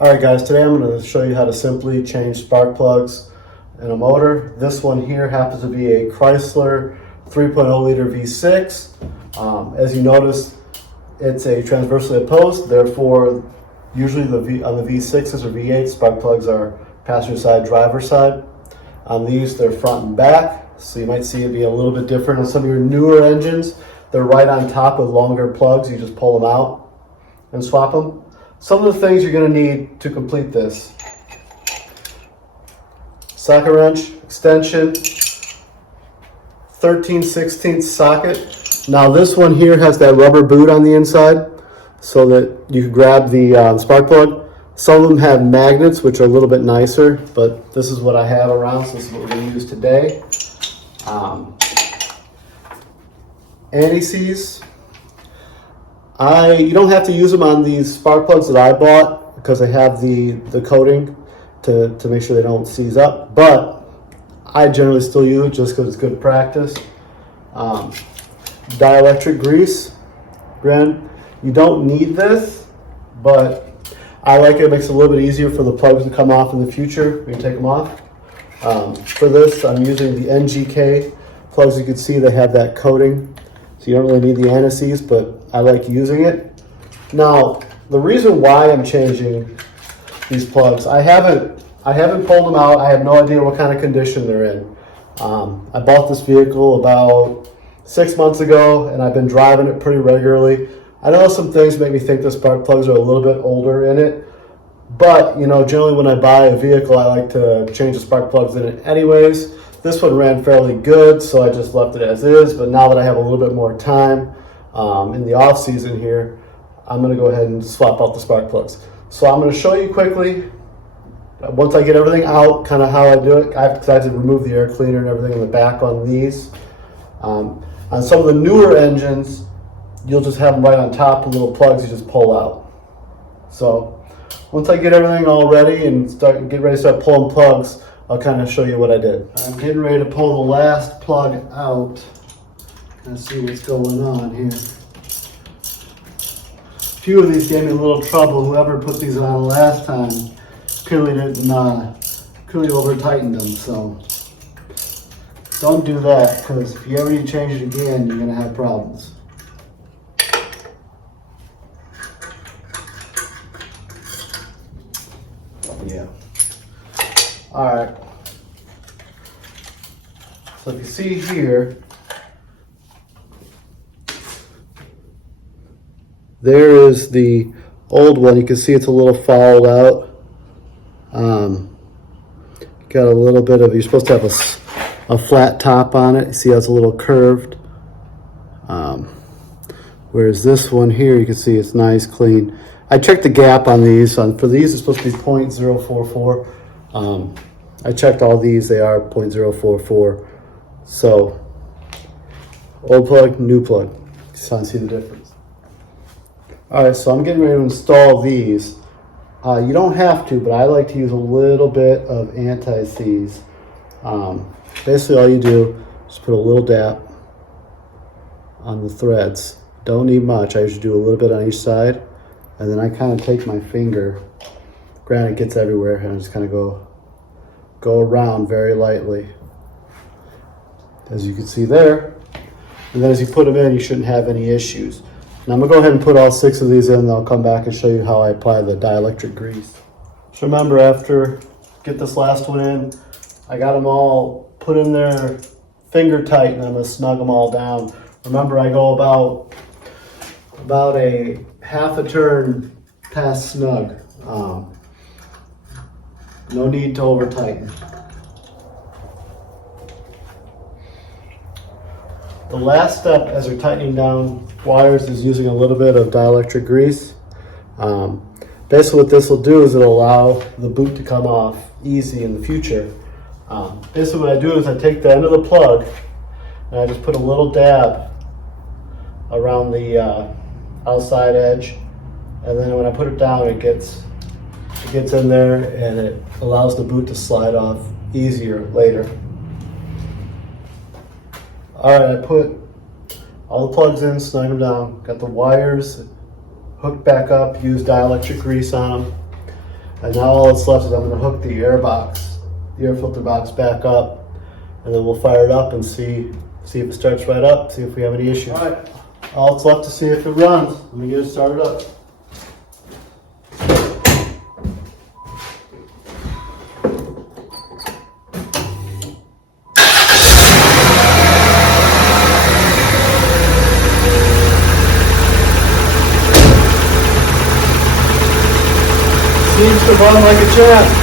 Alright guys, today I'm going to show you how to simply change spark plugs in a motor. This one here happens to be a Chrysler 3.0 liter V6. As you notice, it's a transversely opposed, therefore usually on the V6s or V8s, spark plugs are passenger side, driver side. On these, they're front and back, so you might see it be a little bit different. On some of your newer engines, they're right on top with longer plugs. You just pull them out and swap them. Some of the things you're going to need to complete this: socket wrench, extension, 13/16 socket. Now this one here has that rubber boot on the inside so that you can grab the spark plug. Some of them have magnets, which are a little bit nicer, but this is what I have around, so this is what we're going to use today. Anti-seize. You don't have to use them on these spark plugs that I bought because they have the coating to make sure they don't seize up, but I generally still use it just because it's good practice. Dielectric grease. Granted, you don't need this, but I like it. It makes it a little bit easier for the plugs to come off in the future when you take them off. For this, I'm using the NGK plugs. You can see they have that coating, so you don't really need the anti-seize, but I like using it. Now, the reason why I'm changing these plugs, I haven't pulled them out. I have no idea what kind of condition they're in. I bought this vehicle about 6 months ago, and I've been driving it pretty regularly. I know some things make me think the spark plugs are a little bit older in it, but you know, generally when I buy a vehicle, I like to change the spark plugs in it anyways. This one ran fairly good, so I just left it as is, but now that I have a little bit more time in the off season here, I'm going to go ahead and swap out the spark plugs. So I'm going to show you quickly, once I get everything out, kind of how I do it. I have to remove the air cleaner and everything in the back on these. On some of the newer engines, you'll just have them right on top of little plugs you just pull out. So once I get everything all ready and get ready to start pulling plugs, I'll kind of show you what I did. I'm getting ready to pull the last plug out and see what's going on here. A few of these gave me a little trouble. Whoever put these on last time clearly over tightened them, so don't do that, because if you ever need to change it again, you're going to have problems. Yeah. Alright. So if you see here, there is the old one. You can see it's a little fouled out. Got a little bit of, you're supposed to have a flat top on it. You see how it's a little curved. Whereas this one here, you can see it's nice, clean. I checked the gap on these. For these, it's supposed to be 0.044. I checked all these, they are 0.044. So, old plug, new plug. Just want to see the difference. Alright, so I'm getting ready to install these. You don't have to, but I like to use a little bit of anti-seize. Basically all you do is put a little dab on the threads. Don't need much. I usually do a little bit on each side, and then I kind of take my finger, granted it gets everywhere, and I just kind of go around very lightly, as you can see there. And then as you put them in, you shouldn't have any issues. Now I'm going to go ahead and put all 6 of these in, and I'll come back and show you how I apply the dielectric grease. So remember, after get this last one in, I got them all put in there finger tight, and I'm going to snug them all down. Remember, I go about a half a turn past snug. No need to over tighten. The last step as we're tightening down wires is using a little bit of dielectric grease. Basically what this will do is it'll allow the boot to come off easy in the future. Basically what I do is I take the end of the plug and I just put a little dab around the outside edge, and then when I put it down, it gets in there and it allows the boot to slide off easier later. Alright, I put all the plugs in, snug them down, got the wires hooked back up, used dielectric grease on them. And now all that's left is I'm going to hook the air filter box back up, and then we'll fire it up and see if it starts right up, see if we have any issues. All right, all that's left to see if it runs. Let me get it started up. Seems to run like a champ.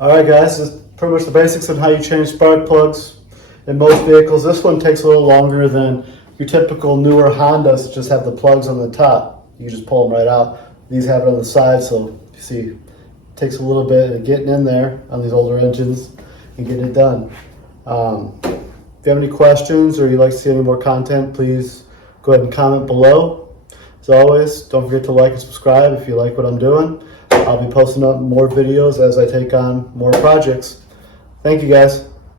Alright guys, this is pretty much the basics on how you change spark plugs in most vehicles. This one takes a little longer than your typical newer Hondas that just have the plugs on the top. You just pull them right out. These have it on the side, so you see it takes a little bit of getting in there on these older engines and getting it done. If you have any questions or you'd like to see any more content, please go ahead and comment below. As always, don't forget to like and subscribe if you like what I'm doing. I'll be posting up more videos as I take on more projects. Thank you guys.